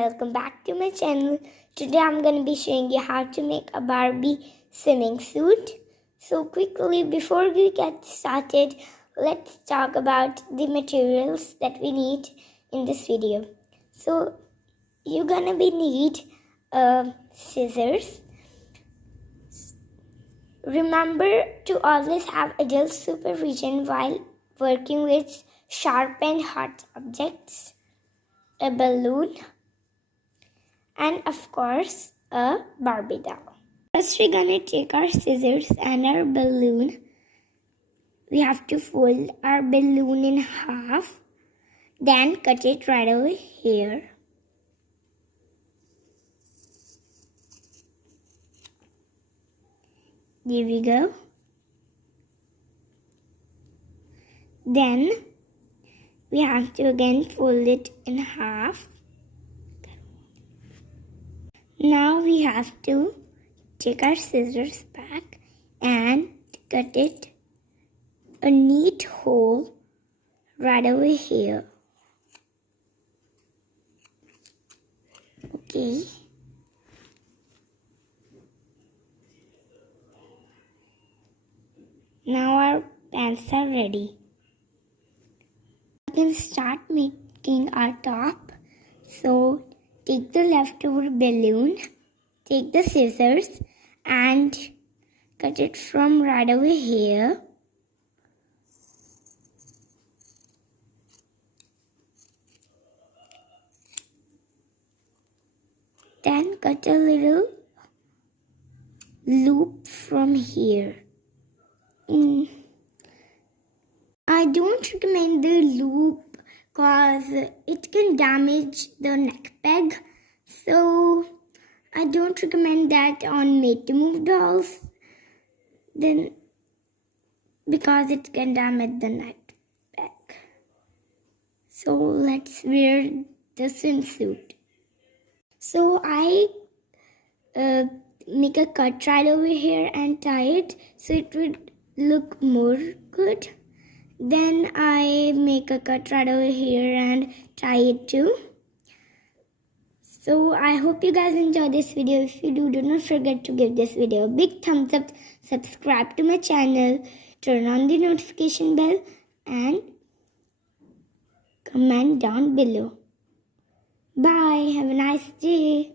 welcome back to my channel. Today I'm going to be showing you how to make a Barbie swimming suit. So quickly before we get started, let's talk about the materials that we need in this video. So you're going to need scissors. Remember to always have adult supervision while working with sharp and hot objects, a balloon, and of course a Barbie doll. First we're gonna take our scissors and our balloon. We have to fold our balloon in half, then cut it right over here. There we go. Then we have to again fold it in half. Now we have to take our scissors back and cut it a neat hole right over here. Okay. Now our pants are ready. We can start making our top. So take the leftover balloon, take the scissors and cut it from right over here. Then cut a little loop from here. I don't recommend the loop because it can damage the neck peg. So I don't recommend that on made to move dolls. Then because it can damage the neck peg. So let's wear the swimsuit. So I make a cut right over here and tie it so it would look more good. Then I make a cut right over here and tie it too. So I hope you guys enjoy this video. If you do not forget to give this video a big thumbs up, subscribe to my channel, turn on the notification bell and comment down below. Bye. Have a nice day.